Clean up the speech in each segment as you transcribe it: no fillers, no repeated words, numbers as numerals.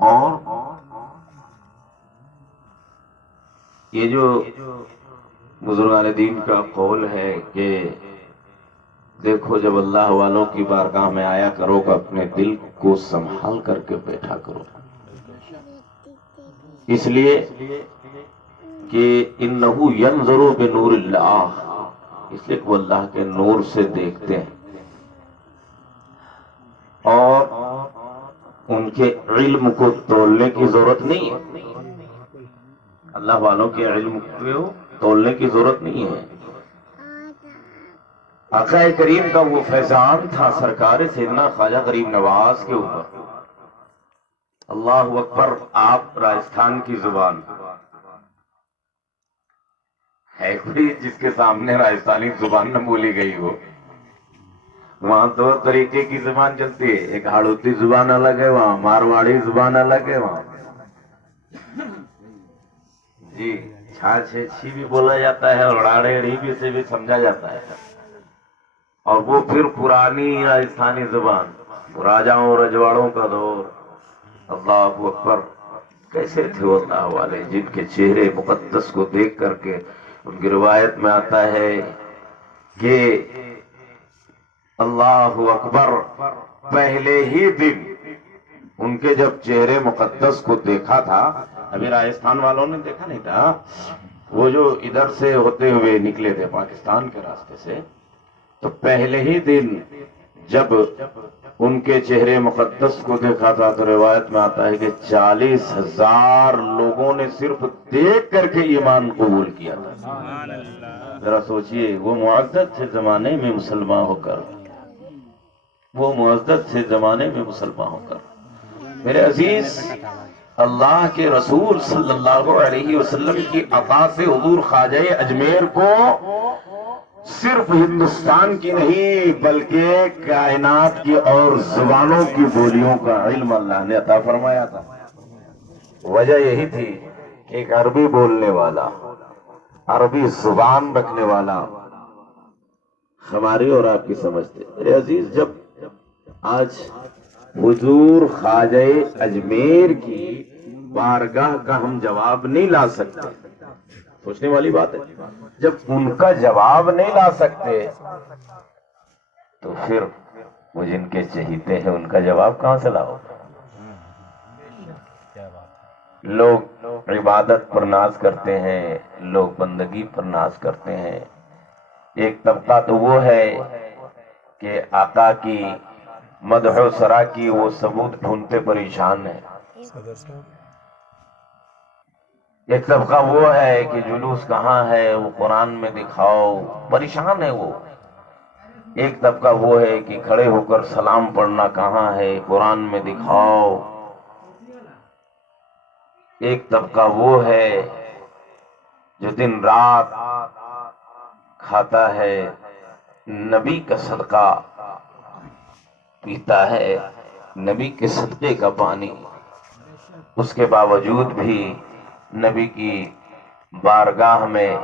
اور یہ جو بزرگان دین کا قول ہے کہ دیکھو جب اللہ والوں کی بارگاہ میں آیا کرو کہ اپنے دل کو سنبھال کر کے بیٹھا کرو، اس لیے کہ انہو ینظر بنور اللہ، اس لیے کہ وہ اللہ کے نور سے دیکھتے ہیں اور ان کے علم کو تولنے کی ضرورت نہیں ہے، اللہ والوں کے علم کو تولنے کی ضرورت نہیں ہے۔ آقا کریم کا وہ فیضان تھا سرکار سیدنا خواجہ غریب نواز کے اوپر، اللہ اکبر۔ آپ راجستھان کی زبان ہے کوئی جس کے سامنے راجستھانی زبان نہ بولی گئی ہو؟ وہاں دو طریقے کی زبان چلتی ہے، ایک ہاڑوتی زبان الگ ہے، وہاں مارواڑی زبان الگ ہے، وہاں جی چھاچھی بھی بولا جاتا ہے اور راڑیڑی بھی سے بھی سمجھا جاتا ہے، اور وہ پھر پرانی راجستھانی زبان، راجاؤں رجواڑوں کا دور۔ اللہ اکبر، کیسے تھے وہ اللہ والے جن کے چہرے مقدس کو دیکھ کر کے ان کی روایت میں آتا ہے کہ اللہ اکبر، پہلے ہی دن ان کے جب چہرے مقدس کو دیکھا تھا، ابھی راجستھان والوں نے دیکھا نہیں تھا، وہ جو ادھر سے ہوتے ہوئے نکلے تھے پاکستان کے راستے سے، تو پہلے ہی دن جب ان کے چہرے مقدس کو دیکھا تھا تو روایت میں آتا ہے کہ 40,000 لوگوں نے صرف دیکھ کر کے ایمان قبول کیا تھا۔ ذرا سوچئے، وہ معزز سے زمانے میں مسلمان ہو کر، وہ معزز سے زمانے میں مسلمان ہو کر، میرے عزیز، اللہ کے رسول صلی اللہ علیہ وسلم کی عطا سے حضور خواجہ اجمیر کو صرف ہندوستان کی نہیں بلکہ کائنات کی اور زبانوں کی بولیوں کا علم اللہ نے عطا فرمایا تھا۔ وجہ یہی تھی کہ ایک عربی بولنے والا، عربی زبان رکھنے والا ہماری اور آپ کی سمجھتے۔ میرے عزیز، جب آج حضور خواجہ اجمیر کی بارگاہ کا ہم جواب نہیں لا سکتے، سوچنے والی بات ہے، جب ان کا جواب نہیں لا سکتے تو پھر وہ جن کے چہیتے ہیں ان کا جواب کہاں سے لاؤ؟ لوگ عبادت پر ناز کرتے ہیں، لوگ بندگی پر ناز کرتے ہیں۔ ایک طبقہ تو وہ ہے کہ آقا کی مدح و ثنا کی وہ ثبوت ڈھونڈتے پریشان ہے، ایک طبقہ وہ ہے کہ جلوس کہاں ہے وہ قرآن میں دکھاؤ، پریشان ہے وہ۔ ایک طبقہ وہ ہے کہ کھڑے ہو کر سلام پڑھنا کہاں ہے قرآن میں دکھاؤ۔ ایک طبقہ وہ ہے جو دن رات کھاتا ہے نبی کا صدقہ، پیتا ہے نبی کے صدقے کا پانی، اس کے باوجود بھی نبی کی بارگاہ میں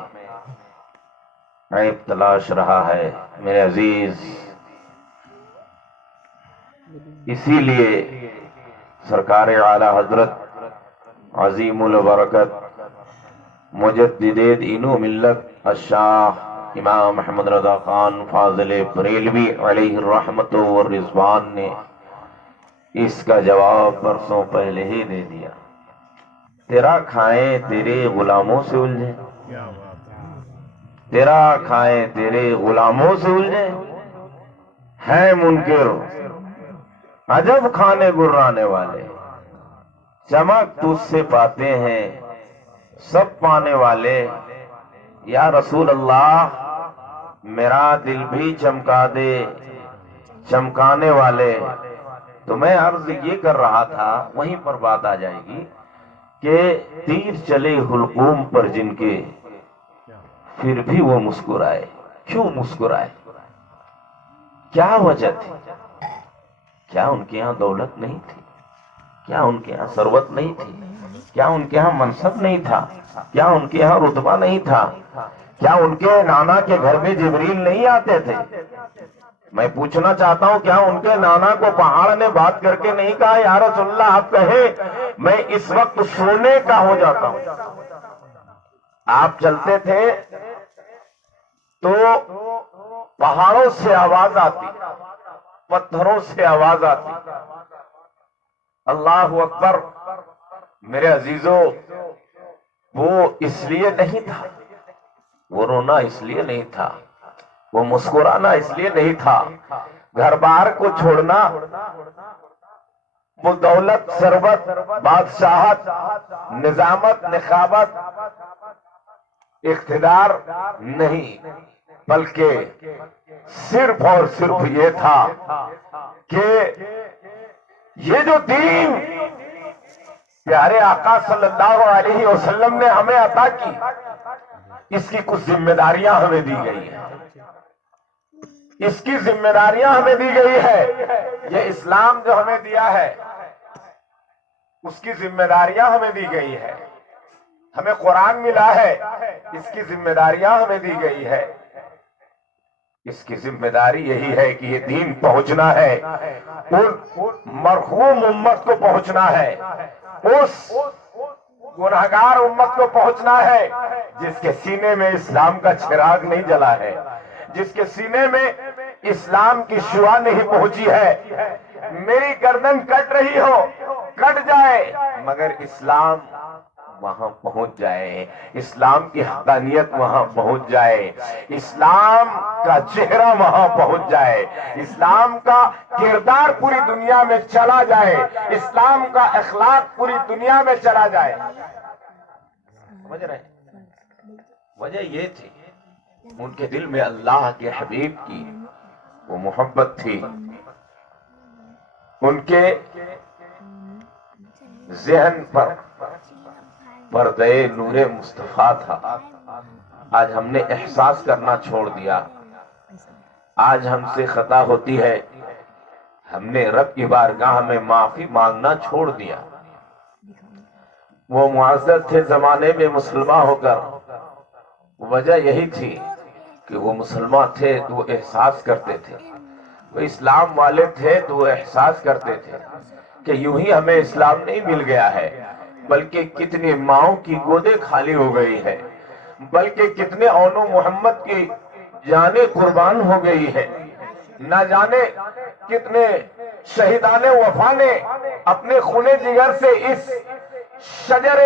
عیب تلاش رہا ہے۔ میرے عزیز، اسی لیے سرکار اعلی حضرت عظیم البرکت مجدد دین و ملت الشاہ امام محمد رضا خان فاضل بریلوی علیہ الرحمت والرضوان نے اس کا جواب برسوں پہلے ہی دے دیا۔ تیرا کھائیں تیرے غلاموں سے الجھیں، تیرا کھائیں تیرے غلاموں سے الجھیں، ہے منکر عجب کھانے گرانے والے، چمک تجھ سے پاتے ہیں سب پانے والے۔ یا رسول اللہ، میرا دل بھی چمکا دے چمکانے والے۔ تو میں عرض یہ کر رہا تھا، وہیں پر بات آ جائے گی کہ تیر چلے حلقوم پر جن کے، پھر بھی وہ مسکرائے، کیوں مسکرائے؟ کیا وجہ تھی؟ کیا ان کے ہاں دولت نہیں تھی؟ کیا ان کے ہاں ثروت نہیں تھی؟ کیا ان کے ہاں منصب نہیں تھا؟ کیا ان کے ہاں رتبہ نہیں تھا؟ کیا ان کے نانا کے گھر میں جبریل نہیں آتے تھے؟ میں پوچھنا چاہتا ہوں، کیا ان کے نانا کو پہاڑ نے بات کر کے نہیں کہا یا رسول اللہ آپ کہیں میں اس وقت سونے کا ہو جاتا ہوں۔ آپ چلتے تھے تو پہاڑوں سے آواز آتی، پتھروں سے آواز آتی۔ اللہ اکبر میرے عزیزو، وہ اس لیے نہیں تھا، وہ رونا اس لیے نہیں تھا، وہ مسکرانا اس لیے نہیں تھا، گھر بار کو چھوڑنا، وہ دولت، ثروت، بادشاہت، نظامت، نخابت، اقتدار نہیں، بلکہ صرف اور صرف یہ تھا کہ یہ جو دین پیارے آقا صلی اللہ علیہ وسلم نے ہمیں عطا کی، اس کی کچھ ذمہ داریاں ہمیں دی گئی ہیں، اس کی ذمہ داریاں ہمیں دی گئی ہے۔ یہ اسلام جو ہمیں دیا ہے اس کی ذمہ داریاں ہمیں دی گئی ہے، ہمیں قرآن ملا ہے، اس کی ذمہ داریاں ہمیں دی گئی ہے۔ اس کی ذمہ داری یہی ہے کہ یہ دین پہنچنا ہے، ان مرحوم امت کو پہنچنا ہے، اس گنہگار امت کو پہنچنا ہے جس کے سینے میں اسلام کا چراغ نہیں جلا ہے، جس کے سینے میں اسلام کی شعاع نہیں پہنچی ہے۔ میری گردن کٹ رہی ہو، کٹ جائے، مگر اسلام وہاں پہنچ جائے، اسلام کی حقانیت وہاں پہنچ جائے، اسلام کا چہرہ وہاں پہنچ جائے، اسلام کا کردار پوری دنیا میں چلا جائے، اسلام کا اخلاق پوری دنیا میں چلا جائے۔ سمجھ رہے ہیں؟ وجہ یہ تھی ان کے دل میں اللہ کے حبیب کی وہ محبت تھی، ان کے ذہن پر پردے نور مصطفیٰ تھا۔ آج ہم نے احساس کرنا چھوڑ دیا، آج ہم سے خطا ہوتی ہے، ہم نے رب کی بارگاہ میں معافی مانگنا چھوڑ دیا۔ وہ معزز تھے زمانے میں مسلمان ہو کر، وجہ یہی تھی کہ وہ مسلمان تھے تو وہ احساس کرتے تھے، وہ اسلام والے تھے تو وہ احساس کرتے تھے کہ یوں ہی ہمیں اسلام نہیں مل گیا ہے، بلکہ کتنی ماؤں کی گودیں خالی ہو گئی ہے، بلکہ کتنے اولو محمد کی جانیں قربان ہو گئی ہے، نہ جانے کتنے شہیدان وفا نے اپنے خون جگر سے اس شجر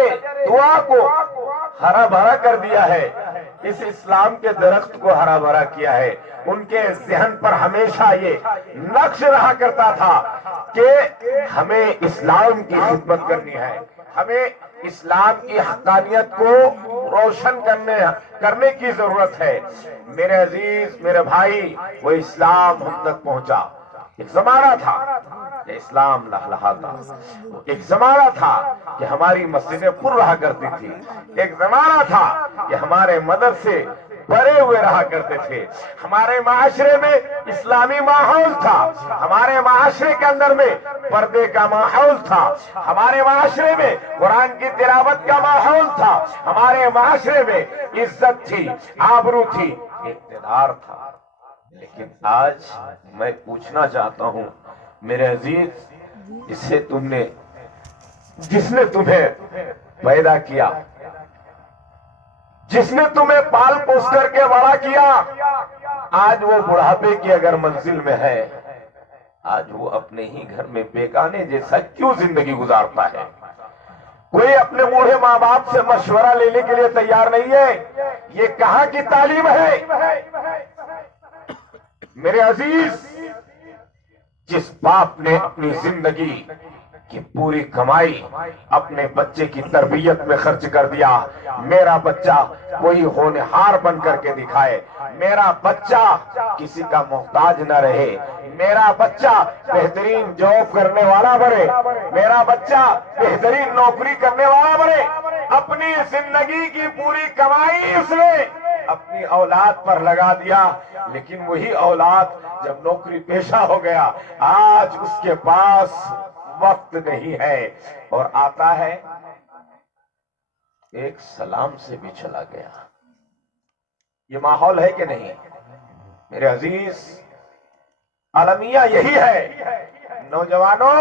دعا کو ہرا بھرا کر دیا ہے، اس اسلام کے درخت کو ہرا بھرا کیا ہے۔ ان کے ذہن پر ہمیشہ یہ نقش رہا کرتا تھا کہ ہمیں اسلام کی خدمت کرنی ہے، ہمیں اسلام کی حقانیت کو روشن کرنے کی ضرورت ہے۔ میرے عزیز، میرے بھائی، وہ اسلام ہم تک پہنچا۔ ایک زمانہ تھا کہ اسلام لہلہاتا، ایک زمانہ تھا کہ ہماری مسجدیں پر رہا کرتی تھی، ایک زمانہ تھا کہ ہمارے مدرسے بھرے ہوئے رہا کرتے تھے، ہمارے معاشرے میں اسلامی ماحول تھا، ہمارے معاشرے کے اندر میں پردے کا ماحول تھا، ہمارے معاشرے میں قرآن کی تلاوت کا ماحول تھا، ہمارے معاشرے میں عزت تھی، آبرو تھی، اقتدار تھا۔ لیکن آج میں پوچھنا چاہتا ہوں میرے عزیز، جس نے تمہیں پیدا کیا، جس نے تمہیں پال پوس کر کے بڑا کیا، آج وہ بڑھاپے کی اگر منزل میں ہے، آج وہ اپنے ہی گھر میں بیگانے جیسا کیوں زندگی گزارتا ہے؟ کوئی اپنے بوڑھے ماں باپ سے مشورہ لینے کے لیے تیار نہیں ہے۔ یہ کہاں کی تعلیم ہے؟ میرے عزیز، جس باپ نے اپنی زندگی کی پوری کمائی اپنے بچے کی تربیت میں خرچ کر دیا، میرا بچہ کوئی ہونہار بن کر کے دکھائے، میرا بچہ کسی کا محتاج نہ رہے، میرا بچہ بہترین جاب کرنے والا بنے، میرا بچہ بہترین نوکری کرنے والا بنے، اپنی زندگی کی پوری کمائی اس نے اپنی اولاد پر لگا دیا، لیکن وہی اولاد جب نوکری پیشہ ہو گیا، آج اس کے پاس وقت نہیں ہے، اور آتا ہے ایک سلام سے بھی چلا گیا۔ یہ ماحول ہے کہ نہیں؟ میرے عزیز، المیہ یہی ہے۔ نوجوانوں،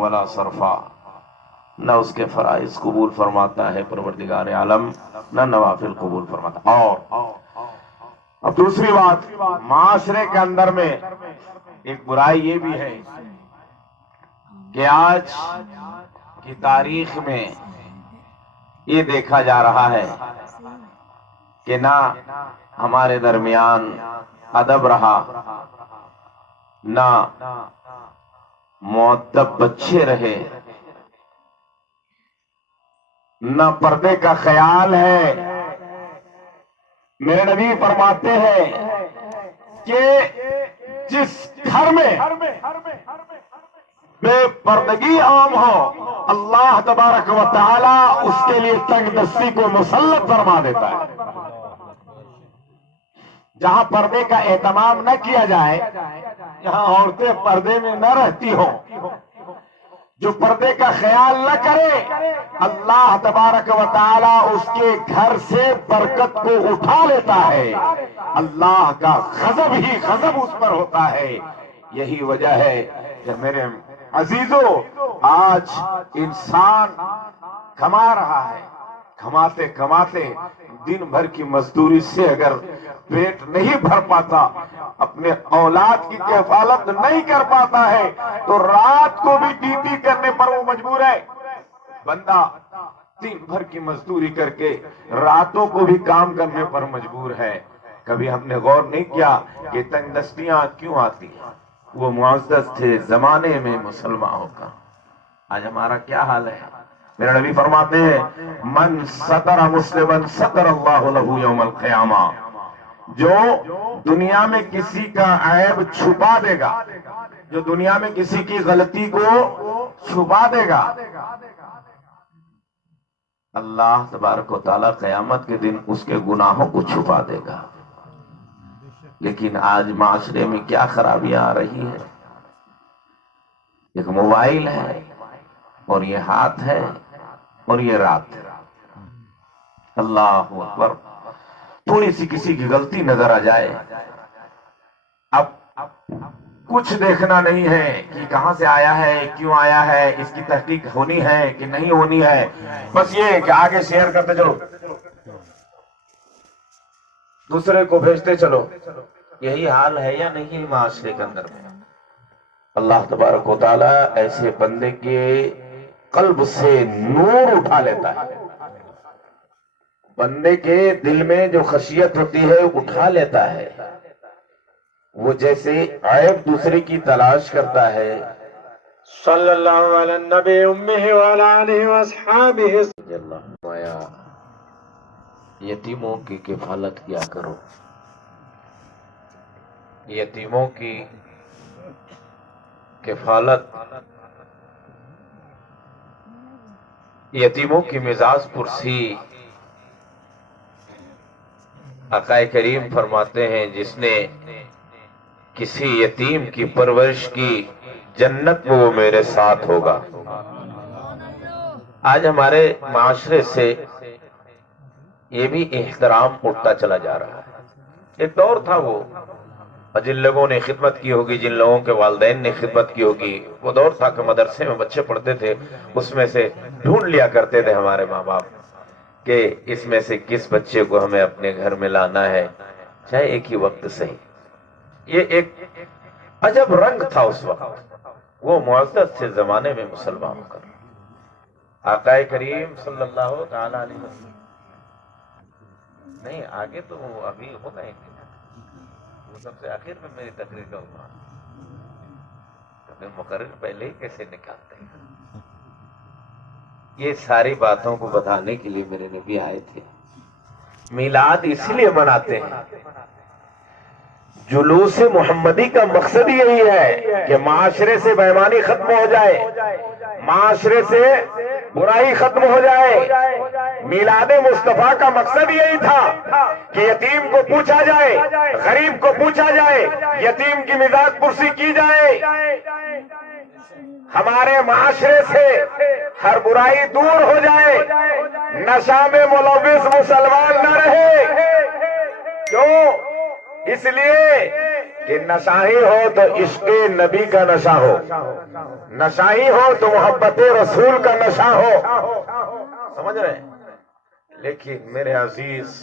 ولا صرفا، نہ اس کے فرائض قبول فرماتا ہے پروردگار عالم، نہ نوافل قبول فرماتا۔ اور اب دوسری بات، معاشرے کے اندر میں ایک برائی یہ بھی ہے کہ آج کی تاریخ میں یہ دیکھا جا رہا ہے کہ نہ ہمارے درمیان ادب رہا، نہ مؤدب بچے رہے، نہ پردے کا خیال ہے۔ میرے نبی فرماتے ہیں کہ جس گھر میں بے پردگی عام ہو، اللہ تبارک و تعالی اس کے لیے تنگ دستی کو مسلط فرما دیتا ہے۔ جہاں پردے کا اہتمام نہ کیا جائے، جہاں عورتیں پردے میں نہ رہتی ہوں، جو پردے کا خیال نہ کرے، اللہ تبارک و تعالی اس کے گھر سے برکت کو اٹھا لیتا ہے، اللہ کا غضب ہی غضب اس پر ہوتا ہے۔ یہی وجہ ہے کہ میرے عزیزو، آج انسان کما رہا ہے، کماتے کماتے دن بھر کی مزدوری سے اگر پیٹ نہیں بھر پاتا، اپنے اولاد کی کفالت نہیں کر پاتا ہے، تو رات کو بھی ڈیوٹی کرنے پر وہ مجبور ہے۔ بندہ دن بھر کی مزدوری کر کے راتوں کو بھی کام کرنے پر مجبور ہے۔ کبھی ہم نے غور نہیں کیا کہ تنگ دستیاں کیوں آتی ہیں؟ وہ معزز تھے زمانے میں مسلمانوں کا، آج ہمارا کیا حال ہے؟ میرے نبی فرماتے ہیں من ستر مسلما ستر اللہ لہ یوم القیامہ، جو دنیا میں کسی کا عیب چھپا دے گا، جو دنیا میں کسی کی غلطی کو چھپا دے گا، اللہ تبارک و تعالی قیامت کے دن اس کے گناہوں کو چھپا دے گا۔ لیکن آج معاشرے میں کیا خرابیاں آ رہی ہے؟ ایک موبائل ہے، اور یہ ہاتھ ہے، اور یہ رات ہے۔ اللہ اکبر، تھوڑی سی کسی کی غلطی نظر آ جائے، اب کچھ دیکھنا نہیں ہے کہ کہاں سے آیا ہے، کیوں آیا ہے، اس کی تحقیق ہونی ہے کہ نہیں ہونی ہے، بس یہ کہ آگے شیئر کرتے چلو، دوسرے کو بھیجتے چلو۔ یہی حال ہے یا نہیں معاشرے کے اندر میں؟ اللہ تبارک و تعالی ایسے بندے کے قلب سے نور اٹھا لیتا ہے، بندے کے دل میں جو خشیت ہوتی ہے اٹھا لیتا ہے۔ وہ جیسے عیب دوسرے کی تلاش کرتا ہے، صلی اللہ علیہ النبی امہ وعلا آلہ واصحابہ۔ یتیموں کی کفالت کیا کرو، یتیموں کی کفالت، یتیموں کی مزاج پرسی۔ آقا کریم فرماتے ہیں جس نے کسی یتیم کی پرورش کی، جنت میں وہ میرے ساتھ ہوگا۔ آج ہمارے معاشرے سے یہ بھی احترام اٹھتا چلا جا رہا ہے۔ ایک دور تھا وہ، اور جن لوگوں نے خدمت کی ہوگی، جن لوگوں کے والدین نے خدمت کی ہوگی، وہ دور تھا کہ مدرسے میں بچے پڑھتے تھے، اس میں سے ڈھونڈ لیا کرتے تھے ہمارے ماں باپ کہ اس میں سے کس بچے کو ہمیں اپنے گھر میں لانا ہے، چاہے ایک ہی وقت صحیح۔ یہ ایک عجب رنگ تھا اس وقت، وہ معزز تھے زمانے میں مسلمانوں کا۔ آقا کریم صلی اللہ تعالی علیہ وسلم، نہیں آگے تو ابھی ہونا ہے، وہ سب سے آخر میں میری تقریر کا ہوگا، مقرر پہلے ہی کیسے نکالتے ہیں؟ یہ ساری باتوں کو بتانے کے لیے میرے نبی آئے تھے۔ میلاد اس لیے مناتے ہیں، جلوس محمدی کا مقصد یہی ہے کہ معاشرے سے بے ایمانی ختم ہو جائے، معاشرے سے برائی ختم ہو جائے۔ میلاد مصطفیٰ کا مقصد یہی تھا کہ یتیم کو پوچھا جائے، غریب کو پوچھا جائے، یتیم کی مزاج پرسی کی جائے، ہمارے معاشرے سے ہر برائی دور ہو جائے، نشہ میں ملوث مسلمان نہ رہے۔ کیوں؟ اس لیے کہ نشائی ہو تو عشق نبی کا نشہ ہو، نشائی ہو تو محبت رسول کا نشہ ہو، سمجھ رہے ہیں؟ لیکن میرے عزیز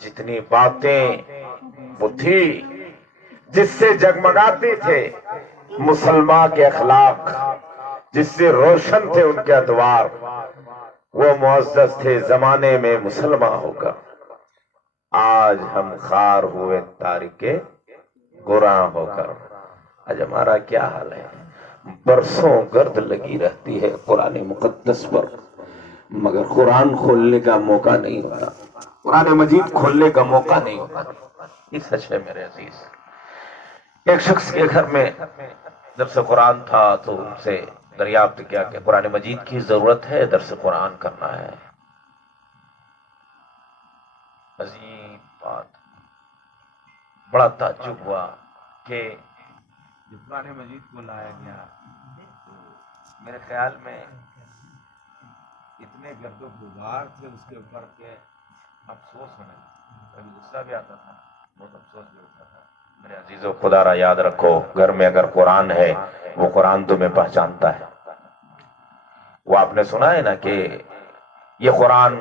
جتنی باتیں وہ تھی جس سے جگمگاتی تھے مسلمان کے اخلاق، جس سے روشن تھے ان کے ادوار، وہ معزز تھے زمانے میں مسلمان ہو کر، آج ہم خار ہوئے تارک گراں ہو کر۔ آج ہمارا کیا حال ہے؟ برسوں گرد لگی رہتی ہے قرآن مقدس پر، مگر قرآن کھولنے کا موقع نہیں ہوتا، قرآن مجید کھولنے کا موقع نہیں ہوتا۔ یہ سچ ہے میرے عزیز۔ ایک شخص کے گھر میں درس قرآن تھا تو ان سے دریافت کیا کہ قرآن مجید کی ضرورت ہے، درس قرآن کرنا ہے۔ عجیب بات، بڑا تعجب ہوا کہ قرآن مجید کو لایا گیا، میرے خیال میں اتنے گرد و غبار تھے اس کے اوپر کہ افسوس ہونے لگا، کبھی غصہ بھی آتا تھا، بہت افسوس بھی ہوتا تھا۔ میرے عزیزو خدا را یاد رکھو، گھر میں اگر قرآن ہے وہ قرآن تمہیں پہچانتا ہے۔ وہ آپ نے سنا ہے نا کہ یہ قرآن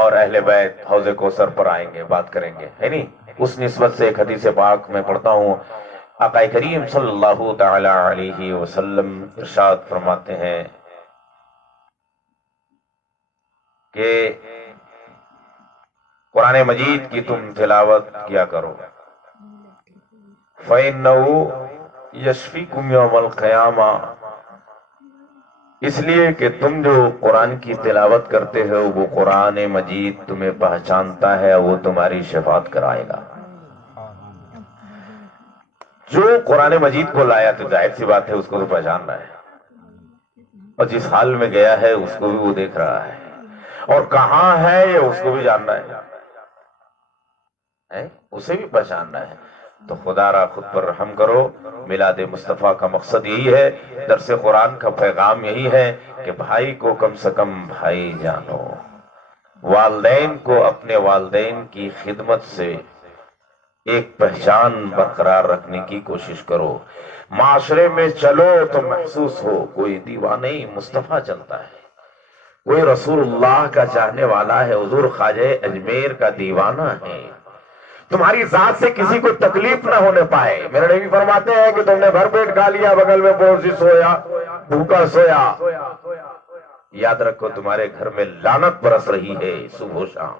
اور اہل بیت حوض کوثر پر آئیں گے، بات کریں گے، ہے نہیں؟ اس نسبت سے ایک حدیث پاک میں پڑھتا ہوں، آقا کریم صلی اللہ تعالی علیہ وسلم ارشاد فرماتے ہیں کہ قرآن مجید کی تم تلاوت کیا کرو، فَإِنَّهُ يَشْفِيكُمْ يَوْمَ الْقِيَامَةِ، اس لیے کہ تم جو قرآن کی تلاوت کرتے ہو وہ قرآن مجید تمہیں پہچانتا ہے، وہ تمہاری شفاعت کرائے گا۔ جو قرآن مجید کو لایا تو ظاہر سی بات ہے اس کو تو پہچان رہا ہے، اور جس حال میں گیا ہے اس کو بھی وہ دیکھ رہا ہے، اور کہاں ہے یہ اس کو بھی جان رہا ہے، اسے بھی پہچان رہا ہے۔ تو خدا را خود پر رحم کرو۔ میلاد مصطفیٰ کا مقصد یہی ہے، درس قرآن کا پیغام یہی ہے کہ بھائی کو کم سے کم بھائی جانو، والدین کو اپنے والدین کی خدمت سے ایک پہچان برقرار رکھنے کی کوشش کرو۔ معاشرے میں چلو تو محسوس ہو کوئی دیوانہ مصطفیٰ چلتا ہے، کوئی رسول اللہ کا چاہنے والا ہے، حضور خواجہ اجمیر کا دیوانہ ہے۔ تمہاری ذات سے کسی کو تکلیف نہ ہونے پائے۔ میرے نبی فرماتے ہیں کہ تم نے بھر پیٹ کھا لیا، بغل میں پڑوسی سویا، بھوکا سویا، یاد رکھو تمہارے گھر میں لعنت برس رہی ہے صبح و شام۔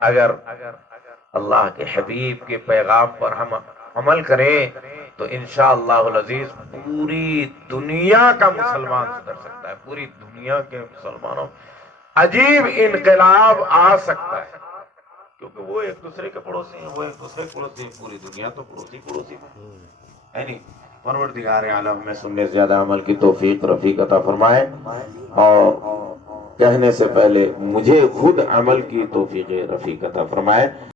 اگر اللہ کے حبیب کے پیغام پر ہم عمل کریں تو انشاءاللہ العزیز پوری دنیا کا مسلمان سدھر سکتا ہے، پوری دنیا کے مسلمانوں عجیب انقلاب آ سکتا ہے، کیونکہ وہ ایک دوسرے کے پڑوسی ہیں، وہ ایک دوسرے کے پڑوسی ہیں، پوری دنیا تو پڑوسی ہے نہیں۔ پروردگار عالم میں سننے سے زیادہ عمل کی توفیق رفیق عطا فرمائے، اور کہنے سے پہلے مجھے خود عمل کی توفیق رفیق عطا فرمائے۔